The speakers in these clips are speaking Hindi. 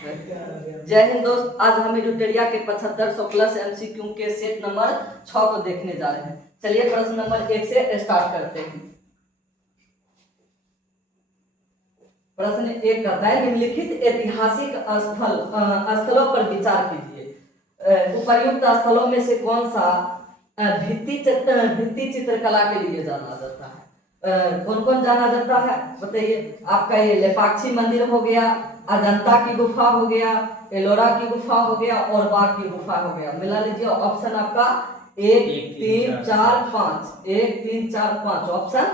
जय हिंद दोस्त, आज हम एडुटेरिया के 7500 प्लस एमसीक्यू के सेट नंबर 6 को देखने जा रहे हैं। चलिए प्रश्न नंबर 1 से स्टार्ट करते हैं। प्रश्न 1 कहता है निम्नलिखित ऐतिहासिक स्थलों पर विचार कीजिए। उपर्युक्त स्थलों में से कौन सा भित्ति चित्रकला के लिए जाना जाता है? कौन कौन जाना जाता है बताइए। आपका ये लेपाक्षी मंदिर हो गया, अजंता की गुफा हो गया, एलोरा की गुफा हो गया और बाघ की गुफा हो गया। मिला लीजिए ऑप्शन आपका 1 3 4 5 1 3 4 5 ऑप्शन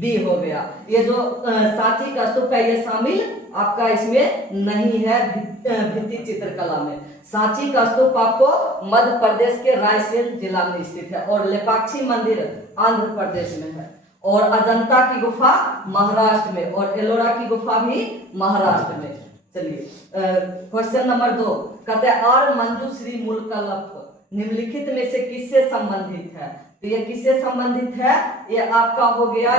बी हो गया। ये जो सांची का स्तूप है ये शामिल आपका इसमें नहीं है भित्ति चित्रकला में। सांची का स्तूप आपको मध्य प्रदेश के रायसेन जिला में स्थित है और लेपाक्षी मंदिर आंध्र प्रदेश में है और अजंता की गुफा महाराष्ट्र में और एलोरा की गुफा भी महाराष्ट्र में। चलिए क्वेश्चन नंबर 2 कहते हैं आर मंजूश्री मुल्कलफ निम्नलिखित में से किससे संबंधित है? तो ये किससे संबंधित है? ये आपका हो गया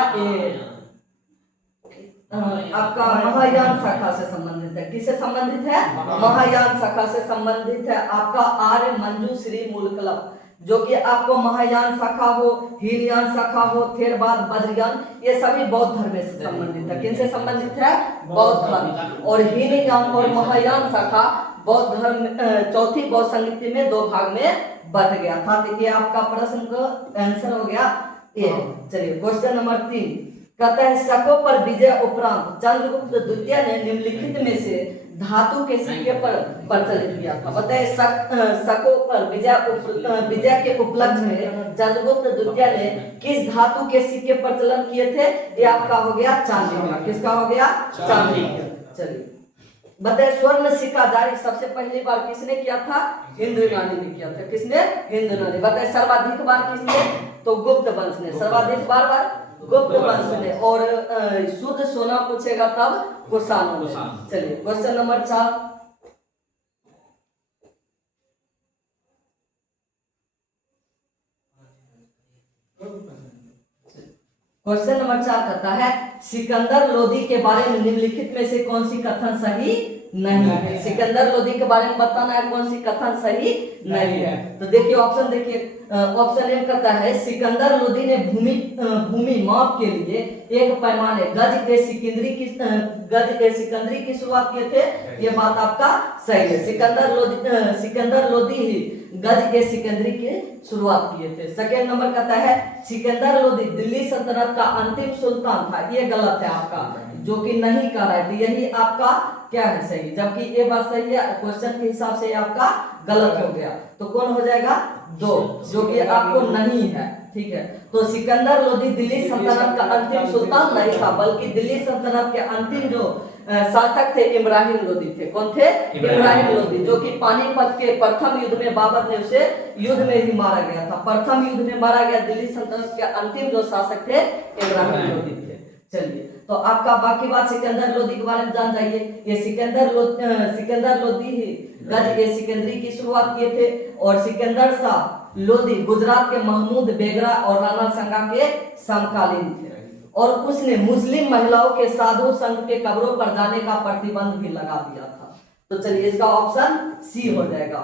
आपका महायान शाखा से संबंधित है। किससे संबंधित है? महायान शाखा से संबंधित है आपका आर्य मंजूश्री मुल्कलफ, जो कि आपको महायान शाखा हो, हीनयान शाखा हो, थेरवाद, वज्रयान, ये सभी बौद्ध धर्म से संबंधित है। किनसे संबंधित है? बौद्ध धर्म। और हीनयान और महायान शाखा बौद्ध धर्म चौथी बौद्ध संगीति में 2 भाग में बट गया था। तो ये आपका प्रश्न का आंसर हो गया ए। चलिए क्वेश्चन नंबर 3 कहता है शकों पर विजय उपरांत चंद्रगुप्त द्वितीय ने निम्नलिखित में से धातु के सिक्के पर प्रचलित किया था। बताइए शकों पर विजय के उपलक्ष्य में चंद्रगुप्त द्वितीय ने किस धातु के सिक्के प्रचलन किए थे? ये आपका हो गया चांदी का। किसका हो गया? चांदी का। चलिए बताइए स्वर्ण सिक्का जारी सबसे पहली बार किसने किया था? हिंदू रानी ने किया था। किसने? हिंदू रानी। बताइए सर्वाधिक बार किसने? तो गुप्त वंश ने। सर्वाधिक बार गुप्त वंश ने। और शुद्ध सोना पूछेगा तब कुषाणों ने। चलिए क्वेश्चन नंबर 4 क्वेश्चन नंबर 4 कहता है सिकंदर लोदी के बारे में निम्नलिखित में से कौन सी कथन सही नहीं है? सिकंदर लोदी के बारे में बताना है कौन सी कथन सही नहीं है। तो देखिए ऑप्शन देखिए ऑप्शन ए कहता है सिकंदर लोदी ने भूमि माप के लिए एक पैमाने गज के सिकंदरी की शुरुआत किए थे। ये बात आपका सही है। सिकंदर लोदी ही गज के सिकंदरी की शुरुआत किए थे। सेकेंड नंबर कहता है सिकंदर लोदी दिल्ली सल्तनत का अंतिम सुल्तान था। ये गलत है आपका, जो कि नहीं कह रहा है। तो यही आपका क्या है? सही। जबकि ये बात सही है, क्वेश्चन के हिसाब से आपका गलत हो गया। तो कौन हो जाएगा? 2, जो कि आपको नहीं है। ठीक है। तो सिकंदर लोदी दिल्ली सल्तनत का अंतिम सुल्तान नहीं था, बल्कि दिल्ली सल्तनत के अंतिम जो शासक थे इब्राहिम लोदी थे। कौन थे? इब्राहिम लोदी, जो कि पानीपत के प्रथम युद्ध में बाबर ने उसे युद्ध में ही मारा गया था। प्रथम युद्ध में मारा गया दिल्ली सल्तनत के अंतिम जो शासक थे इब्राहिम लोदी थे। चलिए तो आपका बाकी बात सिकंदर लोदी के बारे में जान जाइए। ये सिकंदर लोदी ही गज के सिकंदरी की शुरुआत किए थे और सिकंदर शाह लोदी गुजरात के महमूद बेगरा और राणा संगा के समकालीन थे और उसने मुस्लिम महिलाओं के साधु संत के कब्रों पर जाने का प्रतिबंध भी लगा दिया था। तो चलिए इसका ऑप्शन सी हो जाएगा।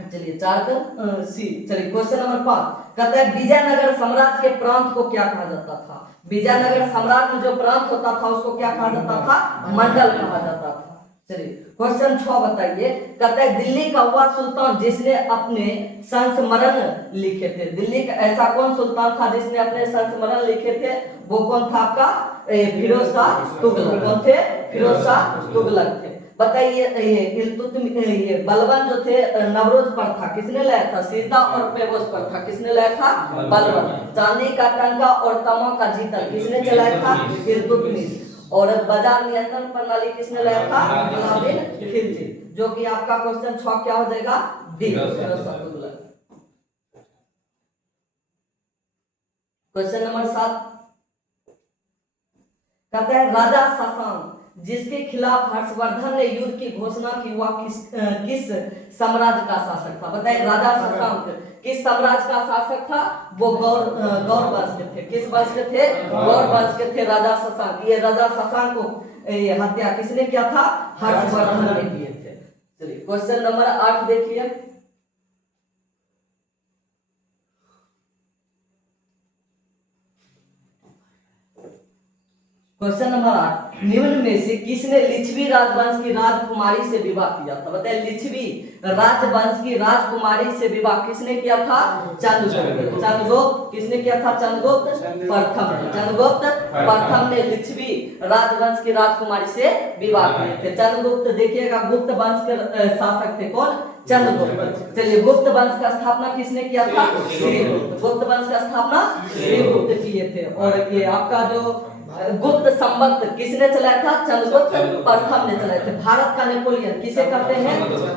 चलिए 4 का सी। चलिए क्वेश्चन नंबर 5 कहता है विजयनगर साम्राज्य के प्रांत को क्या कहा जाता था? विजयनगर साम्राज्य में जो प्रांत होता था उसको क्या कहा जाता था? मंडल कहा जाता था। चलिए क्वेश्चन 6 बताइए कहता है दिल्ली का वह सुल्तान जिसने अपने संस्मरण लिखे थे। दिल्ली का ऐसा कौन सुल्तान था जिसने अपने संस्मरण लिखे थे? वो कौन था आपका? फिरोज शाह तुगलक। कौन थे? फिरोज शाह तुगलक थे। बताइए ये बलबन जो थे नवरोज पर था, किसने लाया था? सीता और पेवोस पर था। किसने लाया था? बलबन। चांदी का टंका और तमा का जीतल किसने चलाया था? इल्तुतमिश। और बाजार नियंत्रण प्रणाली किसने लाया था? अलाउद्दीन खिलजी। जो कि आपका क्वेश्चन 6 क्या हो जाएगा? डी। क्वेश्चन नंबर 7 कहता है राजा शशांक जिसके खिलाफ हर्षवर्धन ने युद्ध की घोषणा की वह किस साम्राज्य का शासक था? बताइए राजा शशांक किस साम्राज्य का शासक था? वो गौर वंश के थे। किस वंश के थे? गौर वंश के थे राजा शशांक। ये राजा शशांक को हत्या किसने किया था? हर्षवर्धन ने किए थे। चलिए क्वेश्चन नंबर 8 देखिए। क्वेश्चन नंबर 8, निम्न में से किसने लिच्छवी राजवंश की राजकुमारी से विवाह किया था? बताइए, लिच्छवी राजवंश की राजकुमारी से विवाह किसने किया था? चंद्रगुप्त। चंद्रगुप्त किसने किया था? चंद्रगुप्त प्रथम। चंद्रगुप्त प्रथम ने लिच्छवी राजवंश की राजकुमारी से विवाह किए थे। चंद्रगुप्त देखिएगा गुप्त वंश के शासक थे। कौन? चंद्रगुप्त। चलिए गुप्त वंश का स्थापना किसने किया था? श्रीगुप्त। गुप्त वंश का स्थापना श्रीगुप्त किए थे। और ये आपका जो गुप्त संवत किसने चलाया था? चंद्रगुप्त प्रथम ने चलाए थे। भारत का नेपोलियन किसे कहते हैं?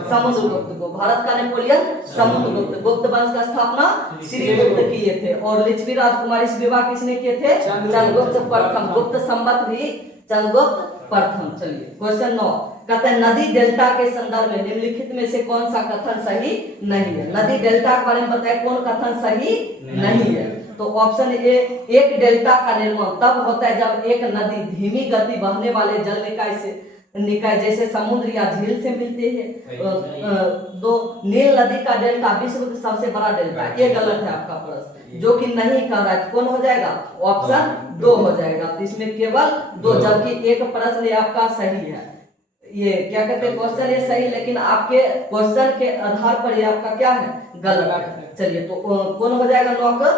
समुद्रगुप्त को। भारत का नेपोलियन समुद्रगुप्त। गुप्त वंश का स्थापना श्रीगुप्त किए थे। और लिच्छवी राजकुमारी से विवाह किसने किए थे? चंद्रगुप्त प्रथम। गुप्त संवत भी चंद्रगुप्त प्रथम। चलिए क्वेश्चन 9, कहते हैं नदी डेल्टा के संदर्भ में निम्नलिखित में से कौन सा कथन सही नहीं है? नदी डेल्टा के बारे में बताए, कौन कथन सही नहीं है? तो ऑप्शन ए, एक डेल्टा का निर्माण तब होता है जब एक नदी धीमी गति बहने वाले जल निकाय जैसे समुद्र या झील से मिलते हैं। 2, नील नदी का डेल्टा विश्व का सबसे बड़ा डेल्टा। ये गलत है आपका प्रश्न, जो कि नहीं कह रहा है। कौन हो जाएगा? ऑप्शन 2 हो जाएगा। तो इसमें केवल 2, जबकि एक प्रश्न ये आपका सही है। ये क्या कहते हैं, क्वेश्चन ये सही, लेकिन आपके क्वेश्चन के आधार पर ये आपका क्या है? गलत है। चलिए तो कौन हो जाएगा? 9 का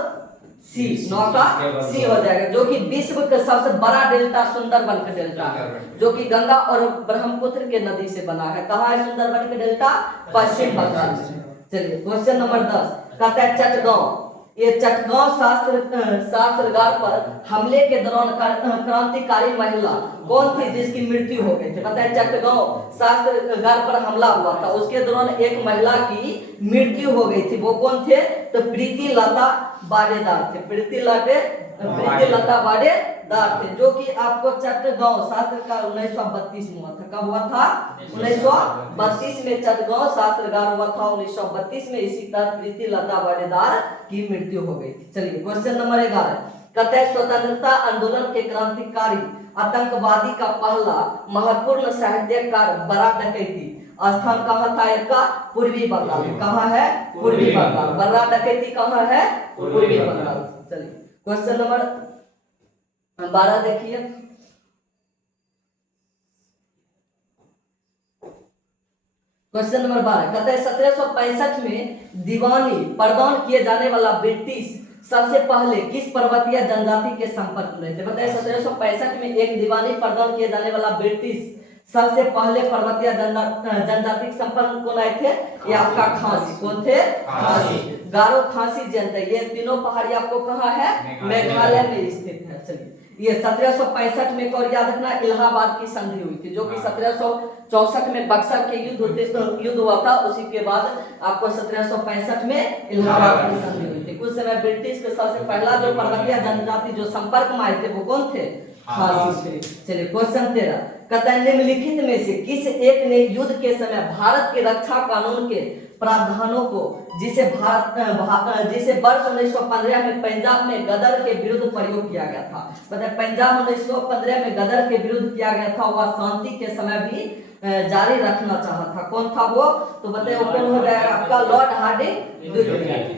सी। 9 का सी हो जाएगा, जो कि विश्व का सबसे बड़ा डेल्टा सुंदरबन का डेल्टा है, जो कि गंगा और ब्रह्मपुत्र के नदी से बना है। कहाँ है सुंदरबन का डेल्टा? पश्चिम बंगाल में। चलिए क्वेश्चन नंबर 10, कहता है चटगांव। ये चटगांव शास्त्रागार पर हमले के दौरान क्रांतिकारी महिला कौन थी जिसकी मृत्यु हो गई थी? बताए, चटगांव शास्त्रागार पर हमला हुआ था, उसके दौरान एक महिला की मृत्यु हो गई थी। वो कौन थे? तो प्रीति लता वाडेदार थे। प्रीति लता वाडेदार थे, जो कि आपको चटगांव शास्त्रागार 1932 में हुआ था। कब हुआ था? 1932 में चटगांव शास्त्रागार हुआ था। 1932 में इसी तरह प्रीति लता वाडेदार की मृत्यु हो गई थी। चलिए क्वेश्चन नंबर 11, कहते हैं स्वतंत्रता आंदोलन के क्रांतिकारी आतंकवादी का पहला महत्वपूर्ण साहित्यकार बड़ा डकैती स्थान कहाँ था? इसका पूर्वी बंगाल। कहाँ है? पूर्वी बंगाल। बड़ा डकैती कहाँ है? पूर्वी बंगाल। चलिए क्वेश्चन नंबर 12 देखिए। क्वेश्चन नंबर 12, कहते हैं 1765 में दीवानी प्रदान किए जाने वाला ब्रिटिश सबसे पहले किस पर्वतीय जनजाति के संपर्क में थे? बताइए, 1765 में एक दीवानी प्रदान किए जाने वाला ब्रिटिश सबसे पहले पर्वतीय जनजाति के संपर्क कौन आए थे? ये आपका खासी। कौन थे? खासी। गारो, खासी जनता। ये तीनों पहाड़ी आपको कहाँ है? मेघालय में स्थित है। चलिए ये 1765 में एक और याद रखना, इलाहाबाद की संधि हुई थी, जो कि 1764 में बक्सर के युद्ध हुआ था। उसी के बाद आपको 1765 में इलाहाबाद की संधि हुई थी। कुछ समय ब्रिटिश के सबसे पहला जो पर्वतीय जनजाति जो संपर्क में आए थे वो कौन थे? खासी। चलिए क्वेश्चन 13, कहता है निम्नलिखित में से किस एक ने युद्ध के समय भारत के रक्षा कानून के प्रावधानों को जिसे वर्ष 1915 में पंजाब में गदर के विरुद्ध प्रयोग किया गया था? मतलब पंजाब 1915 में गदर के विरुद्ध किया गया था, वह शांति के समय भी जारी रखना चाहा था। कौन था वो? तो बताइए वो कौन हो जाएगा आपका? Lord Hardinge.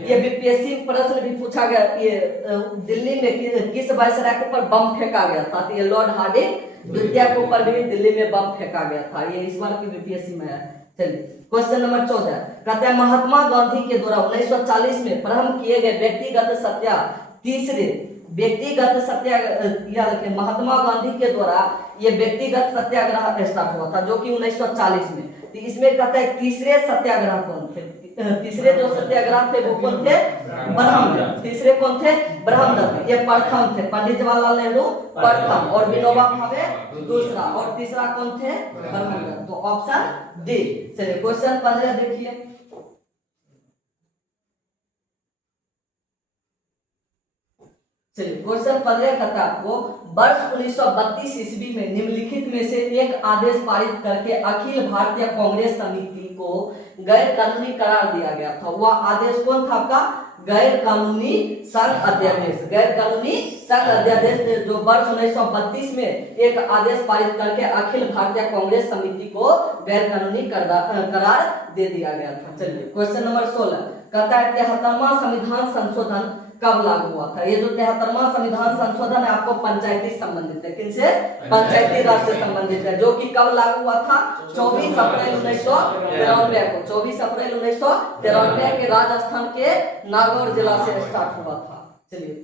ये बीपीएससी प्रश्न भी पूछा गया। ये दिल्ली में किस वायसराय के ऊपर बम फेंका गया था? तो ये लॉर्ड हार्डिंग द्वितीय के ऊपर भी दिल्ली में बम फेंका गया था। ये इस बार की बीपीएससी में है। चलिए क्वेश्चन नंबर 14, कहता है महात्मा गांधी के द्वारा 1940 में प्रारंभ किए गए महात्मा गांधी के द्वारा ये व्यक्तिगत सत्याग्रह स्टार्ट हुआ था, जो कि 1940 में। तो इसमें कहता है तीसरे सत्याग्रह कौन थे? तीसरे जो सत्याग्रह थे वो कौन थे? ब्रह्मदत्त। तीसरे कौन थे? ब्रह्मदत्त। ये प्रथम थे, पंडित जवाहरलाल नेहरू प्रथम और विनोबा भावे दूसरा, और तीसरा कौन थे? ब्रह्मदत्त। तो ऑप्शन डी। चलिए क्वेश्चन 15 देखिए। चलिए क्वेश्चन 15 कहता है आपको वर्ष 1932 ईस्वी में निम्नलिखित में से एक आदेश पारित करके अखिल भारतीय कांग्रेस समिति को गैर कानूनी करार दिया गया था। वह आदेश कौन था आपका? गैर कानूनी संघ अध्यादेश। गैर कानूनी संघ अध्यादेश जो वर्ष 1932 में एक आदेश पारित करके अखिल भारतीय कांग्रेस समिति को गैर कानूनी करार दे दिया गया था। चलिए क्वेश्चन नंबर 16 कहता है 73वां संविधान संशोधन कब लागू हुआ था? ये जो 73वां संविधान संशोधन है आपको पंचायती संबंधित है। किनसे? पंचायती राज से संबंधित है, जो कि कब लागू हुआ था? 24 अप्रैल 1993 को। 24 अप्रैल 1993 के राजस्थान के नागौर जिला से स्टार्ट हुआ था। चलिए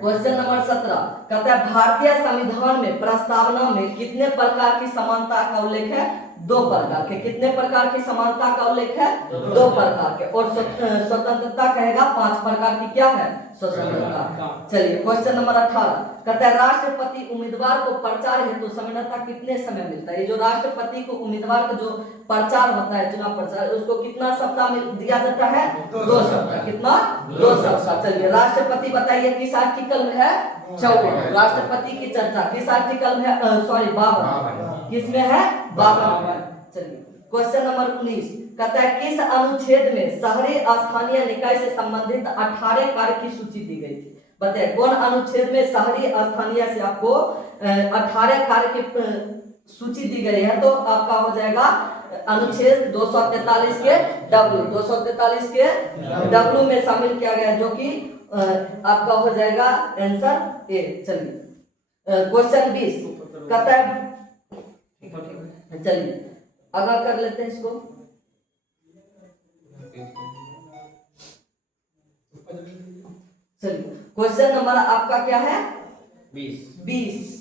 क्वेश्चन नंबर 17 कहता है भारतीय संविधान में प्रस्तावना में कितने प्रकार की समानता का उल्लेख है? 2 प्रकार के। कितने प्रकार की समानता का उल्लेख है? 2 प्रकार के। और स्वतंत्रता कहेगा 5 प्रकार की क्या है? स्वतंत्रता। चलिए क्वेश्चन नंबर 18 कहता है राष्ट्रपति उम्मीदवार को प्रचार हेतु सामान्यतः कितने समय मिलता है? ये जो राष्ट्रपति को उम्मीदवार का जो प्रचार होता है, चुनाव प्रचार, उसको कितना सप्ताह में दिया जाता है? 2 सप्ताह। कितना? 2 सप्ताह। चलिए राष्ट्रपति बताइए किस आर्टिकल में है? 54। राष्ट्रपति की चर्चा किस आर्टिकल में है? 52। किसमें है? 52। चलिए क्वेश्चन नंबर 19 कहता है किस अनुच्छेद में शहरी स्थानीय निकाय से संबंधित 18 कार्य की सूची दी गई थी? बताइए कौन अनुच्छेद में शहरी स्थानीय से आपको 18 कार्य की सूची दी गई है? तो आपका हो जाएगा अनुच्छेद 243 के डब्ल्यू। 243 के डब्ल्यू में शामिल किया गया, जो कि आपका हो जाएगा आंसर ए। चलिए क्वेश्चन 20 कहता है, चलिए आगा कर लेते हैं इसको। चलिए क्वेश्चन नंबर आपका क्या है? 20।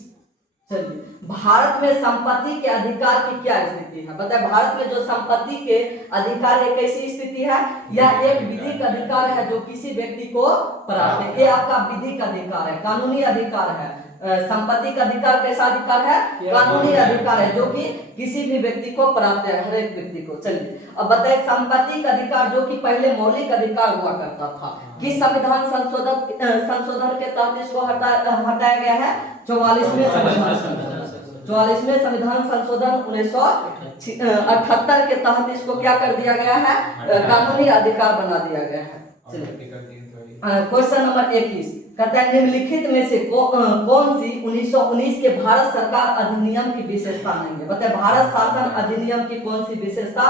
चलिए भारत में संपत्ति के अधिकार की क्या स्थिति है? बताए भारत में जो संपत्ति के अधिकार है कैसी स्थिति है? यह एक विधिक अधिकार है जो किसी व्यक्ति को प्राप्त है। ये आपका विधिक अधिकार है, कानूनी अधिकार है। संपत्ति का अधिकार कैसा अधिकार है? कानूनी अधिकार है, जो कि किसी भी व्यक्ति को प्राप्त है, हर एक व्यक्ति को। चलिए अब बताइए संपत्ति का अधिकार जो कि पहले मौलिक अधिकार हुआ करता था, किस संविधान संशोधन के तहत इसको हटाया गया है? 44वें संविधान संशोधन 1978 के तहत इसको क्या कर दिया गया है? कानूनी अधिकार बना दिया गया है। चलिए क्वेश्चन नंबर 21 कहता है निम्नलिखित में से कौन सी 1919 के भारत सरकार अधिनियम की विशेषता नहीं है? बताए भारत शासन अधिनियम की कौन सी विशेषता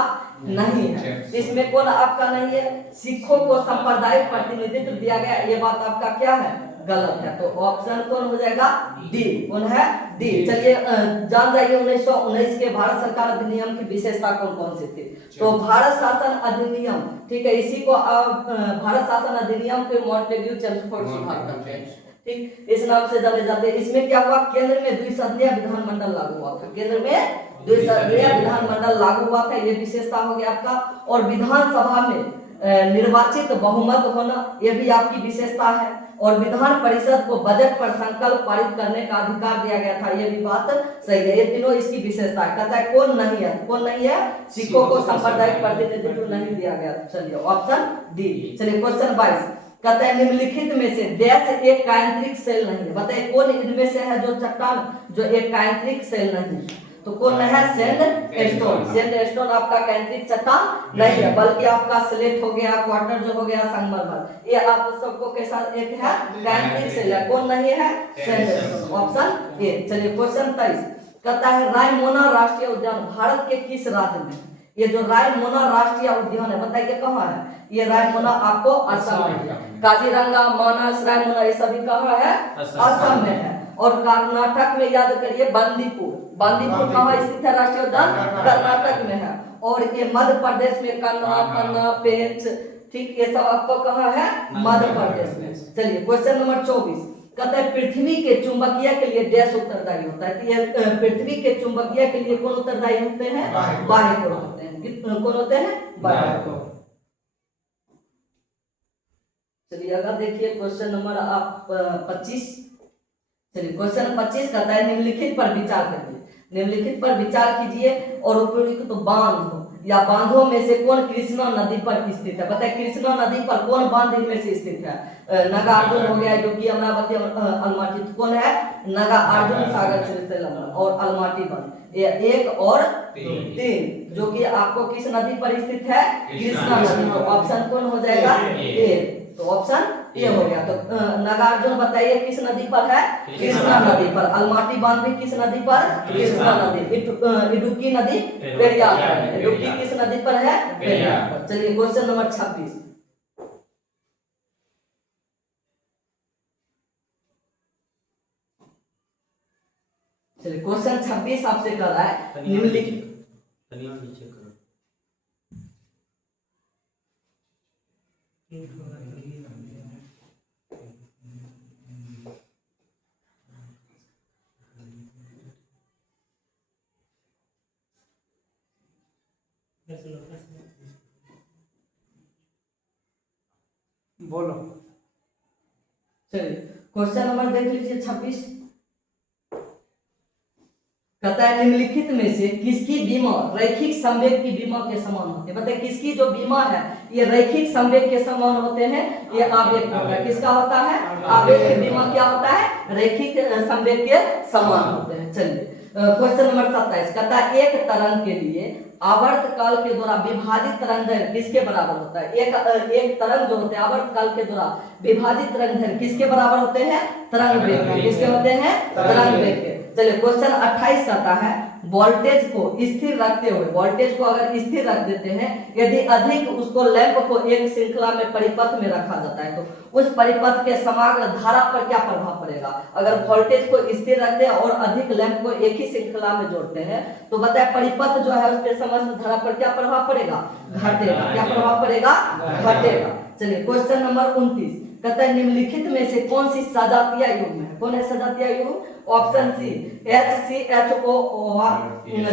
नहीं है? इसमें कौन आपका नहीं है? सिखों को सांप्रदायिक प्रतिनिधित्व दिया गया, ये बात आपका क्या है? गलत है। तो ऑप्शन कौन हो जाएगा? डी। कौन है? डी। चलिए जान जाइए 1919 के भारत सरकार अधिनियम की विशेषता कौन कौन सी थी? तो भारत शासन अधिनियम, ठीक है, इसी को भारत शासन अधिनियम के मॉन्टेग्यू चेम्सफोर्ड सुधार करते हैं, ठीक, इस नाम से जाने जाते हैं। इसमें क्या हुआ? केंद्र में द्विसदनीय विधानमंडल लागू हुआ था। केंद्र में द्विसदनीय विधानमंडल लागू हुआ था, ये विशेषता हो गया आपका। और विधानसभा में निर्वाचित बहुमत होना, यह भी आपकी विशेषता है। और विधान परिषद को बजट पर संकल्प पारित करने का अधिकार दिया गया था, यह भी बात सही है। ये तीनों इसकी विशेषता है। कहता है कौन नहीं है? कौन नहीं है? सिखों को सांप्रदायिक प्रतिनिधित्व नहीं दिया गया। चलिए ऑप्शन डी। चलिए क्वेश्चन 22 कहता है निम्नलिखित में से डैश एक कायांत्रिक सेल नहीं है? बताइए कौन इनमें से है जो चट्टान जो एक कायांत्रिक सेल नहीं है? तो कौन है? सैंडस्टोन। सैंडस्टोन आपका कायांत्रिक चट्टान नहीं है, बल्कि आपका स्लेट हो गया, क्वार्टर जो हो गया, संगमरमर, ये आप सबको कैसा एक है? कायांत्रिक सेल है। कौन नहीं है? सैंडस्टोन। Option A. चलिए क्वेश्चन 23 कहता है रायमोना राष्ट्रीय उद्यान भारत के किस राज्य में? ये जो रायमोना राष्ट्रीय उद्यान है बताइए कहाँ है? ये रायमोना आपको असम में है। काजीरंगा, मानस, रायमोना ये सभी कहाँ है? असम में है। और कर्नाटक में याद करिए बांदीपुर। बांदीपुर कहाँ स्थित है? राष्ट्रीय उद्यान कर्नाटक में है। और ये मध्य प्रदेश में कन्ना, पन्ना, पेंच, ठीक, ये सब आपको कहाँ है? मध्य प्रदेश में। चलिए क्वेश्चन नंबर 24 कहता है पृथ्वी के चुंबकीय के लिए डैश उत्तरदायी होता है? पृथ्वी के चुंबकीय के लिए कौन उत्तरदायी होते हैं? बाह्य कोण होते हैं। कौन होते हैं? बाह्य कोण। चलिए अगर देखिए क्वेश्चन नंबर आप 25। चलिए क्वेश्चन 25 कहता है निम्नलिखित पर विचार करिए। निम्नलिखित पर विचार कीजिए और उपयुक्त बांध या बांधों में से कौन कृष्णा नदी पर स्थित है? बताए कृष्णा नदी पर कौन बांध इनमें से स्थित है? नागार्जुन हो गया, जो कि अमरावती, अलमाटी। कौन है? नागार्जुन सागर और अलमाटी बांध, एक और तीन, जो कि आपको किस नदी पर स्थित है? कृष्णा नदी। तो ऑप्शन कौन हो जाएगा? ए। तो ऑप्शन ए हो गया। तो नागार्जुन बताइए किस नदी पर है? कृष्णा नदी पर। अलमाटी बांध भी किस नदी पर? कृष्णा नदी। इडुक्की नदी पेरियार पर है। इडुक्की किस नदी पर है? पेरियार पर। चलिए क्वेश्चन नंबर 26। चलिए क्वेश्चन 26 आपसे कर रहा है निम्नलिखित। बोलो। चलिए क्वेश्चन नंबर देख लीजिए 26। कहता है निम्नलिखित में से किसकी बीमा रैखिक संवेग की बीमा के समान होते हैं? बताइए किसकी जो बीमा है ये रैखिक संवेग के समान होते हैं? ये आवेग होता है। किसका होता है? आवेग की बीमा क्या होता है? रैखिक संवेग के समान होते हैं। चलिए क्वेश्चन नंबर 27 कहता है एक तरंग के लिए आवर्त काल के दौरान विभाजित तरंग दैर्घ्य किसके बराबर होता है? एक तरंग जो होते हैं आवर्त काल के दौरान विभाजित तरंग दैर्घ्य किसके बराबर होते हैं? तरंग वेग के। किसके होते हैं? तरंग वेग के। चलिए क्वेश्चन 28 कहता है वोल्टेज को स्थिर रखते हुए, वोल्टेज को अगर स्थिर रख देते हैं, यदि अधिक उसको लैंप को एक श्रृंखला में परिपथ में रखा जाता है तो उस परिपथ के समग्र धारा पर क्या प्रभाव पड़ेगा? अगर वोल्टेज को स्थिर रखते हैं और अधिक लैंप को एक ही श्रृंखला में जोड़ते हैं तो बताए परिपथ जो है उस पर समस्त धारा पर क्या प्रभाव पड़ेगा? घटेगा। क्या प्रभाव पड़ेगा? घटेगा। चलिए क्वेश्चन नंबर 29 कहता है निम्नलिखित में से कौन सी सजातीय युग्म है? कौन है सजातीय युग्म? ऑप्शन सी HCHO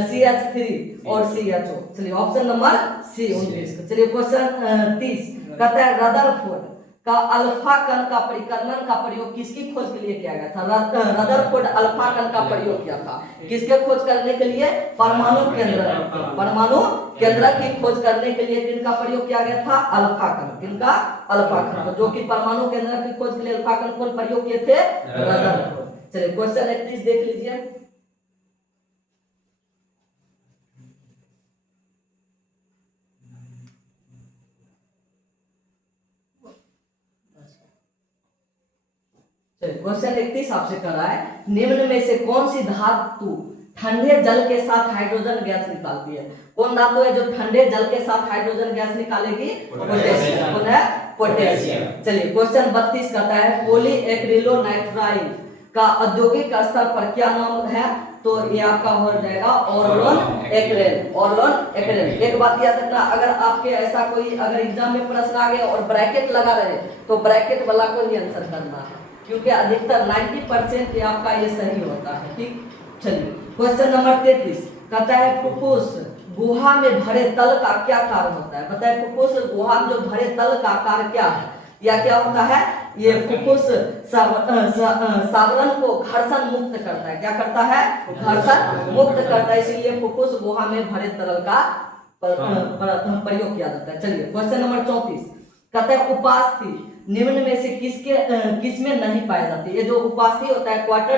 CH3 और CHO। चलिए ऑप्शन नंबर सी 29। चलिए क्वेश्चन 30 कहता है रदरफोर्ड का अल्फा कण का परिकर्मन का प्रयोग किसकी खोज के लिए किया गया था? रदरफोर्ड अल्फा कण का प्रयोग किया था किसके खोज करने के लिए? परमाणु केंद्र। परमाणु केंद्र की खोज करने के लिए किनका प्रयोग किया गया था? अल्फा कण। किनका? अल्फा कण। जो कि परमाणु केंद्र की खोज के लिए अल्फा कण कौन प्रयोग किए थे? रदरफोर्ड। चलिए क्वेश्चन 31 देख लीजिए। क्वेश्चन 31 आपसे कर रहा है निम्न में से कौन सी धातु ठंडे जल के साथ हाइड्रोजन गैस निकालती है? कौन धातु है जो ठंडे जल के साथ हाइड्रोजन गैस निकालेगी? पोटेशियम। कौन है? पोटेशियम। चलिए क्वेश्चन 32 कहता है पॉलीएक्रिलोनाइट्राइल का औद्योगिक स्तर पर क्या नाम है? तो ये आपका हो जाएगा ऑर्लोन एक्रेन। ऑर्लोन एक्रेन। एक बात याद रखना, अगर आपके ऐसा कोई अगर एग्जाम में प्रश्न आ गया और ब्रैकेट लगा रहे तो ब्रैकेट वाला को ही आंसर करना है, क्योंकि अधिकतर 90% आपका ये सही होता है। ठीक। चलिए क्वेश्चन नंबर 33 कहता है फुफ्फुस गुहा में भरे तल का क्या कार्य होता है? बताए फुफ्फुस गुहा में जो भरे तल का कार्य क्या है या क्या होता है? ये फुफ्फुस सावरण को घर्षण मुक्त करता है। क्या करता है? घर्षण मुक्त करता है, इसीलिए फुफ्फुस गुहा में भरे तरल का प्रयोग किया जाता है। चलिए क्वेश्चन नंबर 34 कहता है उपास्थि निम्न में से किसमें नहीं पाया जाती है? ये जो उपास्थि होता है क्वार्टर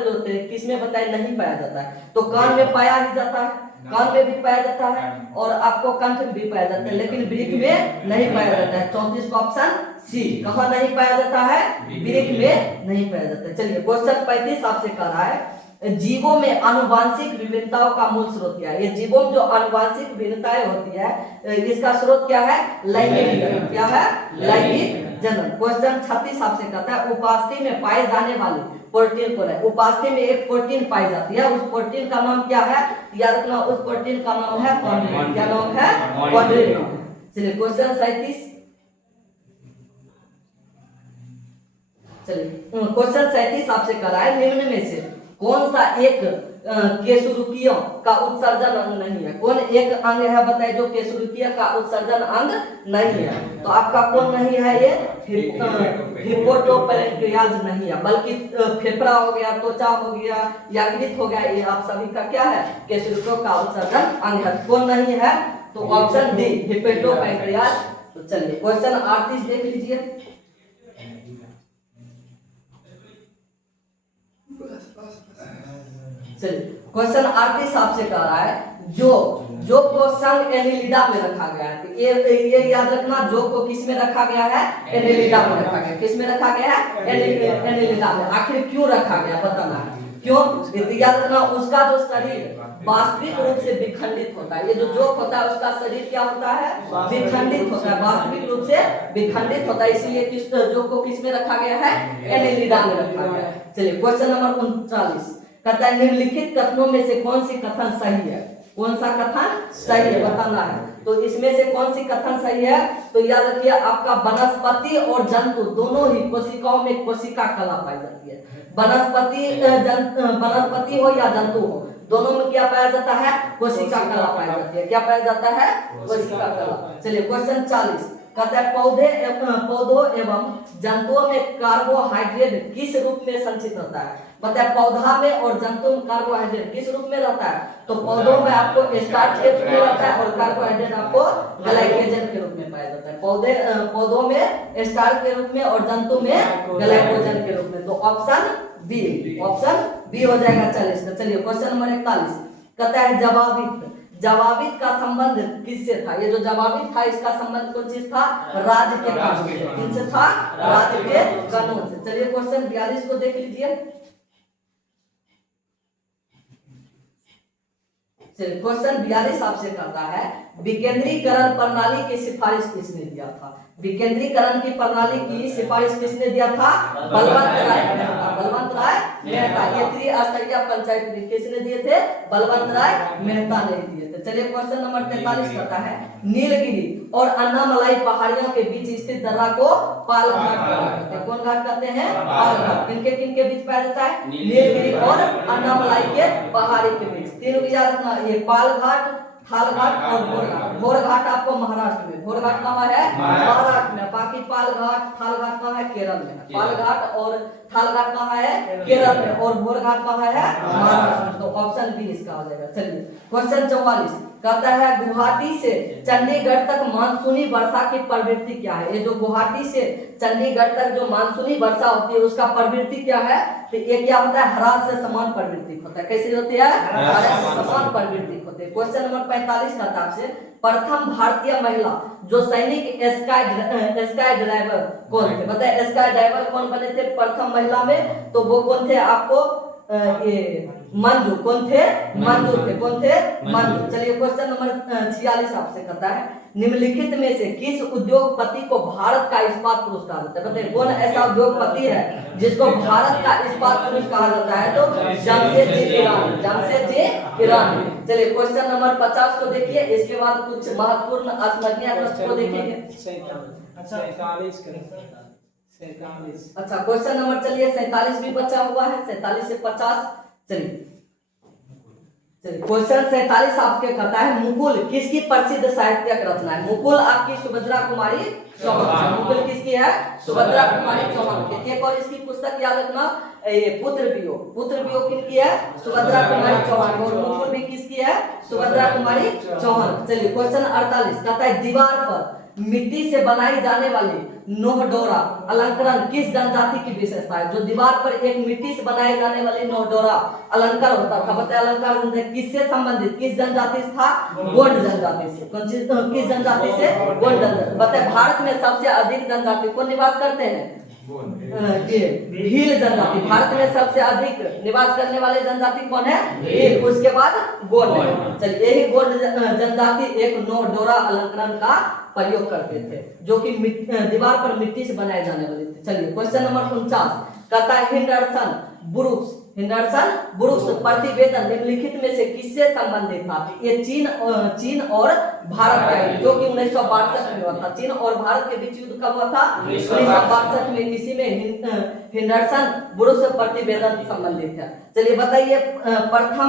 जो होते हैं किसमें बताए नहीं पाया जाता है? तो कान में पाया ही जाता है, कान में भी पाया जाता है और आपको कंठ में भी पाया जाता है, लेकिन वृक्क में नहीं पाया जाता है। 34 का ऑप्शन सी। कहाँ नहीं पाया जाता है? वृक्क में नहीं पाया जाता है। चलिए क्वेश्चन 35 आपसे कर रहा है जीवों में आनुवांशिक विभिन्नताओं का मूल स्रोत क्या है? ये जीवों में जो आनुवांशिक विभिन्नताएं होती है इसका स्रोत क्या है? लैंगिक जनन। क्या है? लैंगिक जनन। क्वेश्चन 36 आपसे कहता है उपास्थि में पाए जाने वाले प्रोटीन कौन है? उपास्थि में एक प्रोटीन पाई जाती है, उस प्रोटीन का नाम क्या है? याद रखना, उस प्रोटीन का नाम है कॉन्ड्रिन। क्या नाम है? कॉन्ड्रिन। चलिए क्वेश्चन 37। चलिए क्वेश्चन 37 आपसे कर रहा है निम्न में से कौन सा एक केशुरुकियों का उत्सर्जन अंग नहीं है? कौन एक अंग है बताइए जो केशुरुकिया का उत्सर्जन अंग नहीं है? तो आपका कौन नहीं है? ये हिप्पोटोपैंक्रियाज नहीं है, बल्कि फेफड़ा हो गया, त्वचा हो गया, यकृत हो गया, ये आप सभी का क्या है? केशुरुकियों का उत्सर्जन अंग है। कौन नहीं है? तो ऑप्शन डी हिप्पोटोपैंक्रियाज। तो चलिए क्वेश्चन 38 देख लीजिए। चलिए क्वेश्चन आरती साहब से कह रहा है जो को संग एनिलिडा में रखा गया है। तो ये याद रखना, जो को किस में रखा गया है? एनिलिडा में रखा गया। किस में रखा गया है? एनिलिडा में। आखिर क्यों रखा गया बताना है। क्यों? याद रखना, उसका जो शरीर वास्तविक रूप से विखंडित होता है। ये जो जोक होता है उसका शरीर क्या होता है? विखंडित होता है, वास्तविक रूप से विखंडित होता है। इसीलिए किस जोक को किस में रखा गया है? एनिलिडा में रखा गया है। चलिए क्वेश्चन नंबर 39 कहता है निम्नलिखित कथनों में से कौन सी कथन सही है? कौन सा कथन सही है बताना है। तो इसमें से कौन सी कथन सही है? तो याद रखिए, आपका वनस्पति और जंतु दोनों ही कोशिकाओं में कोशिका कला पाई जाती है। वनस्पति हो या जंतु हो, दोनों में क्या पाया जाता है? कोशिका कला पाई जाती है। क्या पाया जाता है? कोशिका कला। चलिए क्वेश्चन 40 कहता है पौधों एवं जंतुओं में कार्बोहाइड्रेट किस रूप में संचित होता है? पता है पौधा में और जंतु में कार्बोहाइड्रेट किस रूप में रहता है? तो पौधों में आपको स्टार्च के रूप में रहता है और कार्बोहाइड्रेट आपको ग्लाइकोजन के रूप में पाया जाता है। पौधों में स्टार्च के रूप में और जंतु में ग्लाइकोजन के रूप में। तो ऑप्शन बी हो जाएगा 40 का। चलिए क्वेश्चन नंबर 41 कहता है जवाबित का संबंध किससे था? ये जो जवाबित था इसका संबंध कौन चीज था? राज्य के कानून से। किनसे था? राज्य के कानून से। चलिए क्वेश्चन 42 को देख लीजिए। क्वेश्चन 42 आपसे कहता है विकेंद्रीकरण प्रणाली की सिफारिश किसने दिया था? विकेंद्रीकरण की प्रणाली की सिफारिश किसने दिया था? बलवंत राय मेहता। ये त्रिस्तरीय पंचायत किसने दिए थे? बलवंत राय मेहता ने दिए थे। चलिए क्वेश्चन नंबर 43 कहता है नीलगिरी और अन्नामलाई पहाड़ियों के बीच स्थित दर्रा को पाल घाट कहते हैं। कौन घाट कहते हैं? पाल घाट। किनके बीच पाया जाता है? नीलगिरी और अन्नामलाई के पहाड़ी के बीच। तीनों की याद रखना, ये पाल घाट, थाल घाट और भोर घाट। भोर घाट आपको महाराष्ट्र में, भोर घाट कहाँ है? महाराष्ट्र में। बाकी पाल घाट, थाल घाट कहाँ है? केरल में। पाल घाट और थाल घाट कहाँ है? केरल में। और भोर घाट कहाँ है? महाराष्ट्र में। तो ऑप्शन बी इसका हो जाएगा। चलिए क्वेश्चन 44 कहता है गुवाहाटी से चंडीगढ़ तक मानसूनी वर्षा की प्रवृत्ति क्या है? ये जो गुवाहाटी से चंडीगढ़ तक जो मानसूनी वर्षा होती है उसका प्रवृत्ति क्या है? तो ये क्या होता है? ह्रास से समान प्रवृत्ति होता है। कैसे होती है? ह्रास से समान प्रवृत्ति होती है। क्वेश्चन नंबर 45 कहता है आपसे प्रथम भारतीय महिला जो सैनिक स्काई ड्राइवर कौन थे? बताए स्काई ड्राइवर कौन बने थे प्रथम महिला में? तो वो कौन थे? आपको ये मंजू। कौन थे? मंजू थे। कौन थे? मंजू। चलिए क्वेश्चन नंबर 46 आपसे कहता है निम्नलिखित में से किस उद्योगपति को भारत का इस्पात पुरुष कहा जाता है? बताइए कौन ऐसा उद्योगपति है जिसको भारत का इस्पात पुरुष कहा जाता है? तो जमशेदजी ईरानी। चलिए क्वेश्चन नंबर 50 को देखिए। इसके बाद कुछ महत्वपूर्ण स्मरणीय प्रश्न को देखेंगे। अच्छा क्वेश्चन नंबर चलिए 47 भी बचा हुआ है। 47 से 50। चलिए क्वेश्चन 47 आपके कहता है मुकुल किसकी प्रसिद्ध साहित्यिक रचना है? मुकुल आपकी सुभद्रा कुमारी चौहान। मुकुल किसकी है? सुभद्रा कुमारी चौहान की। एक और इसकी पुस्तक याद रखना, ये पुत्र वियोग किसकी है? सुभद्रा कुमारी चौहान। और मुकुल भी किसकी है? सुभद्रा कुमारी चौहान। चलिए क्वेश्चन 48 कहता है दीवार पर मिट्टी से बनाई जाने वाली नोहडोरा अलंकरण किस जनजाति की विशेषता है? जो दीवार पर एक मिट्टी से बनाए जाने वाली नोहडोरा अलंकार होता था, बताया अलंकार किससे संबंधित, किस जनजाति से था? गोंड जनजाति से। किस जनजाति से? गोंड जनजाति। बताए भारत में सबसे अधिक जनजाति कौन निवास करते हैं? भील जनजाति। भारत में सबसे अधिक निवास करने वाले जनजाति कौन है? भील। उसके बाद गोंड। चलिए यही गोंड जनजाति एक नोहडोरा अलंकरण का प्रयोग करते थे जो कि दीवार पर मिट्टी से बनाए जाने वाले थे। चलिए क्वेश्चन नंबर 49 कहता है हिंडरसन ब्रुक्स प्रतिवेदन निम्नलिखित में से किससे संबंधित था? ये चीन और भारत का जो कि 1962 में हुआ था। चीन और भारत के बीच युद्ध कब हुआ था? 1962 में। इसी में हिंडरसन ब्रुक्स प्रतिवेदन संबंधित है। चलिए बताइए प्रथम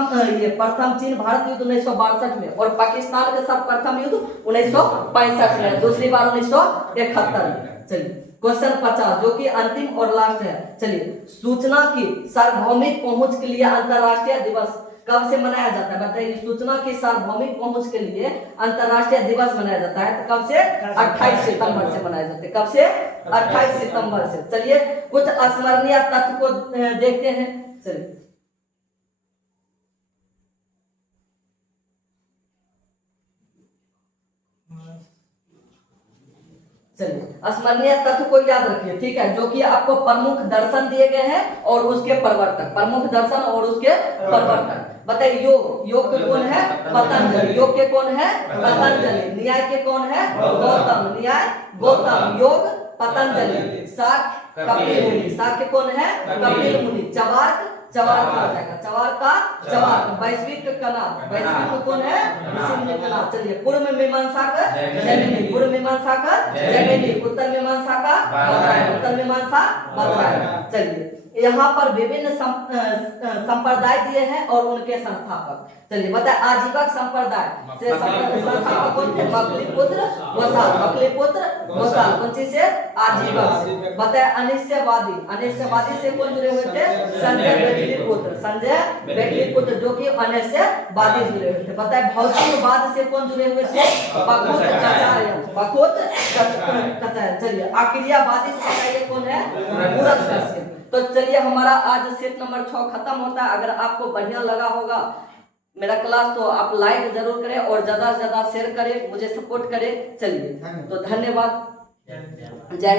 चीन भारत युद्ध 1962 में और पाकिस्तान के साथ प्रथम युद्ध 1965 में, दूसरी बार 1971 में। चलिए क्वेश्चन 50 जो कि अंतिम और लास्ट है। चलिए सूचना की सार्वभौमिक पहुंच के लिए अंतरराष्ट्रीय दिवस कब से मनाया जाता है? बताइए सूचना की सार्वभौमिक पहुंच के लिए अंतरराष्ट्रीय दिवस मनाया जाता है तो कब से? 28 सितंबर से मनाया जाता है। कब से? 28 सितंबर से। चलिए कुछ स्मरणीय तथ्य को देखते हैं। चलिए चलिए स्मरणीय तथ्य को याद रखिए, ठीक है, जो कि आपको प्रमुख दर्शन दिए गए हैं और उसके प्रवर्तक, प्रमुख दर्शन और उसके प्रवर्तक। बताइए योग के कौन है? पतंजलि। योग के कौन है? पतंजलि। न्याय के कौन है? गौतम। न्याय गौतम, योग पतंजलि। शाक्य कपिल मुनि। शाक्य कौन है? कपिल मुनि। चवार्क चवार्क हो जाएगा, चवार का चवार्क। वैश्विक कनाद, वैश्विक कौन है? ऋषि मुनि कनाद। चलिए पूर्व मीमांसा का जैमिनी, पूर्व मीमांसा का जैमिनी, उत्तर मीमांसा का बादरायण, उत्तर मीमांसा बादरायण। चलिए यहाँ पर विभिन्न संप्रदाय दिए हैं और उनके संस्थापक। चलिए बताए आजीवक संप्रदाय से संस्थापक कौन थे? मकलिपुत्र गोसाल, मकलिपुत्र गोसाल। कौन चीज से? आजीवक से। बताए अनिश्चयवादी, अनिश्चयवादी से कौन जुड़े हुए थे? संजय बेटलिपुत्र, संजय बेटलिपुत्र जो कि अनिश्चयवादी जुड़े हुए थे। बताए भौतिकवाद से कौन जुड़े हुए थे? बखुत कचार्य, बखुत कचार्य। चलिए आक्रियावादी से बताइए कौन है? पूरक कश्यप। तो चलिए हमारा आज सेट नंबर 6 खत्म होता है। अगर आपको बढ़िया लगा होगा मेरा क्लास तो आप लाइक जरूर करें और ज्यादा से ज्यादा शेयर करें, मुझे सपोर्ट करें। चलिए तो धन्यवाद, जय